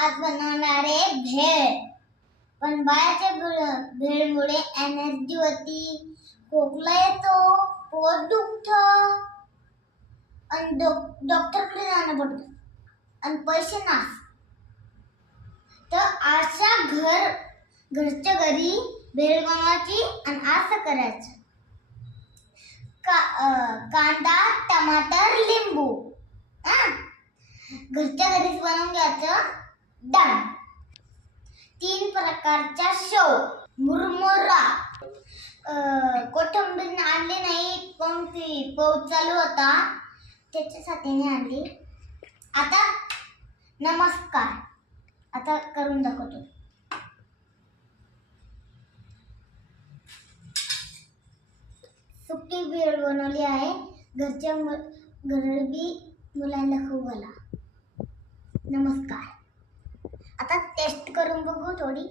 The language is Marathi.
आज बनवणार आहे भेळ. पण बाळाच्या भेळमुळे एनर्जी होती, खोकला येतो, पोट दुखतं आणि डॉक्टरकडे जाणं पडतं आणि पैसे नास. तर अशा घरच्या घरी भेळ बनवायची आणि असं करायचं. कांदा, टमाटर, लिंबू घरच्या घरीच बनवून घ्यायचं. डन. 3 प्रकारच्या शेव, मुरमुरा, कोथिंबीर आणली नाही पण ती पाऊस चालू होता त्याच्यासाठी मी आणली. आता नमस्कार, आता करून दाखवतो. सुकी भेळ बनवली आहे. घरच्या गरीबी मुलांना खाऊ घाला. नमस्कार. आता टेस्ट करून बघू थोडी.